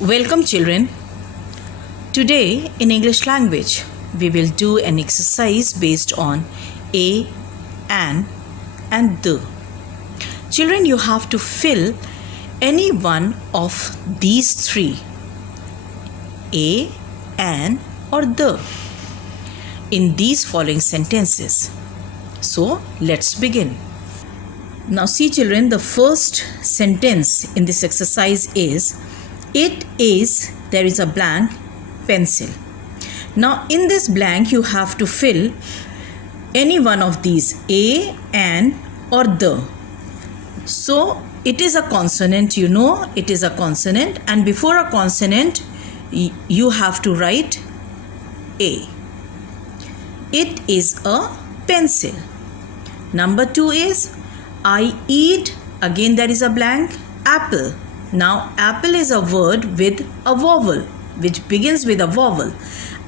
Welcome children. Today in English language we will do an exercise based on a, and the. Children, you have to fill any one of these three, a, an or the, in these following sentences. So let's begin. Now see children, the first sentence in this exercise is there is a blank pencil. Now in this blank you have to fill any one of these, a, an or the. So it is a consonant, you know it is a consonant, and before a consonant you have to write a. It is a pencil. Number 2 is I eat, again there is a blank, apple. Now apple is a word with a vowel, which begins with a vowel,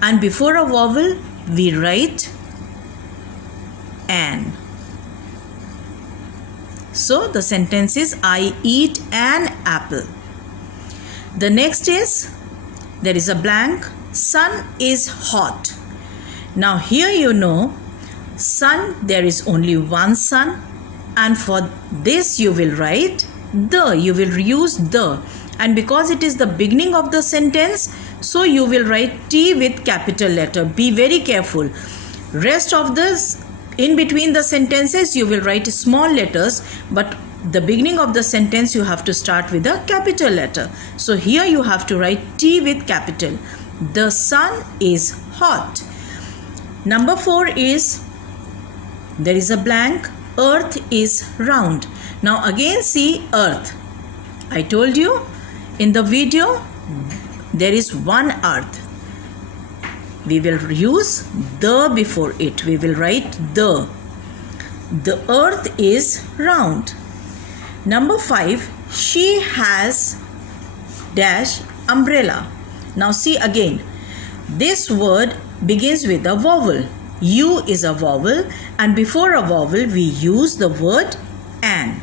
and before a vowel we write an. So the sentence is I eat an apple. The next is there is a blank, sun is hot. Now here you know sun, there is only one sun, and for this you will write the, you will use the, and because it is the beginning of the sentence, so you will write T with capital letter. Be very careful. Rest of this, in between the sentences you will write small letters, but the beginning of the sentence you have to start with a capital letter. So here you have to write T with capital. The sun is hot. Number 4 is there is a blank, earth is round. Now again see earth. I told you in the video there is one earth. We will use the before it. We will write the. The earth is round. Number 5, she has dash umbrella. Now see again, this word begins with a vowel. U is a vowel, and before a vowel we use the word an.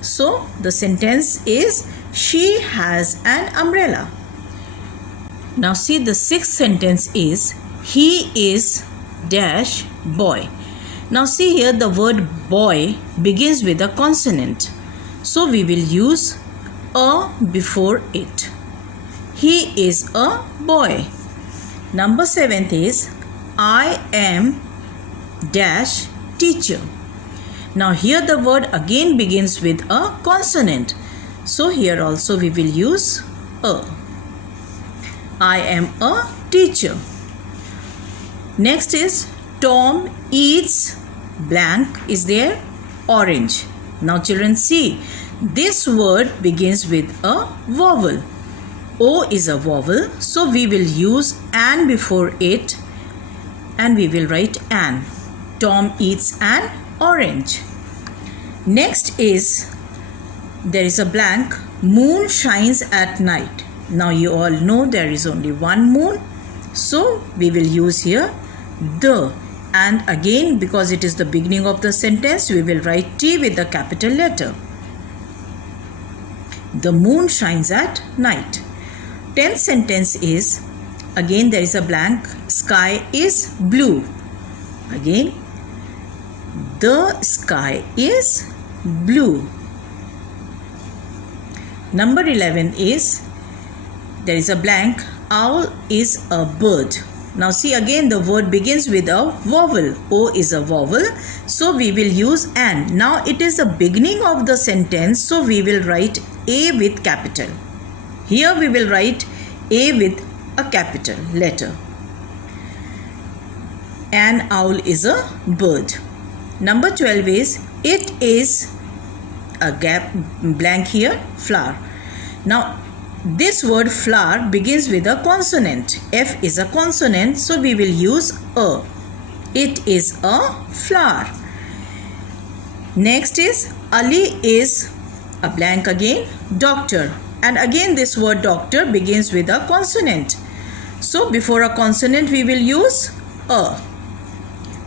So the sentence is she has an umbrella. Now see the 6th sentence is he is dash boy. Now see here the word boy begins with a consonant. So we will use a before it. He is a boy. Number 7th is I am dash teacher. Now here the word again begins with a consonant. So here also we will use a. I am a teacher. Next is Tom eats blank is there, orange. Now children see, this word begins with a vowel. O is a vowel, so we will use an before it, and we will write an. Tom eats an orange. Next is there is a blank, moon shines at night. Now you all know there is only one moon, so we will use here the, and again because it is the beginning of the sentence we will write T with the capital letter. The moon shines at night. 10th sentence is again there is a blank, sky is blue. Again the sky is blue. Number 11 is there is a blank, owl is a bird. Now see again the word begins with a vowel. O is a vowel, so we will use an. Now it is the beginning of the sentence, so we will write a with capital. Here we will write a with a capital letter. An owl is a bird. Number 12 is it is a gap blank here, flower. Now this word flower begins with a consonant. F is a consonant, so we will use a. It is a flower. Next is Ali is a blank again, doctor. And again this word doctor begins with a consonant. So before a consonant we will use a.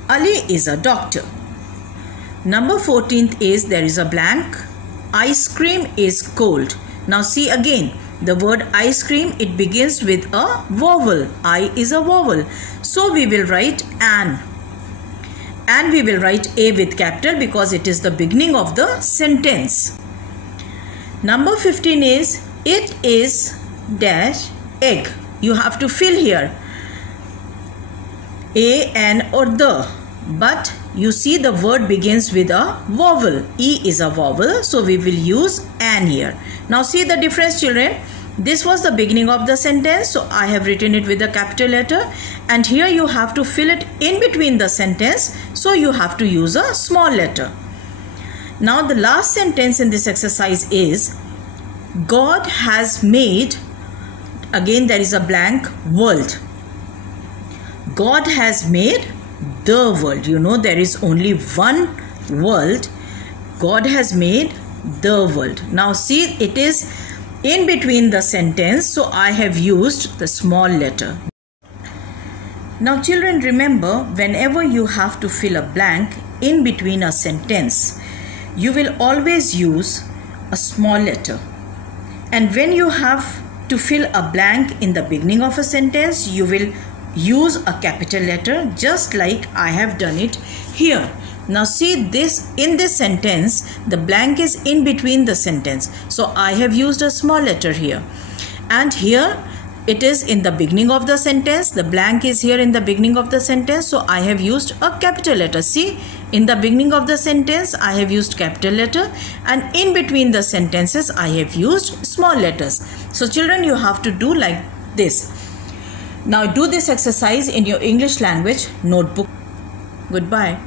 Ali is a doctor. Number 14th is there is a blank, ice cream is cold. Now see again, the word ice cream, it begins with a vowel. I is a vowel. So we will write an. And we will write A with capital because it is the beginning of the sentence. Number 15 is, it is dash egg. You have to fill here A, an or the. But you see the word begins with a vowel. E is a vowel, so we will use an here. Now see the difference, children. This was the beginning of the sentence, so I have written it with a capital letter, and here you have to fill it in between the sentence, so you have to use a small letter. Now the last sentence in this exercise is, God has made, again there is a blank, world. God has made the world. You know there is only one world. God has made the world. Now see, it is in between the sentence, so I have used the small letter. Now children, remember, whenever you have to fill a blank in between a sentence, you will always use a small letter. And when you have to fill a blank in the beginning of a sentence, you will use a capital letter, just like I have done it here. Now see this, in this sentence, the blank is in between the sentence. So I have used a small letter here. And here it is in the beginning of the sentence. The blank is here in the beginning of the sentence. So I have used a capital letter. See, in the beginning of the sentence, I have used capital letter. And in between the sentences, I have used small letters. So children, you have to do like this. Now do this exercise in your English language notebook. Goodbye.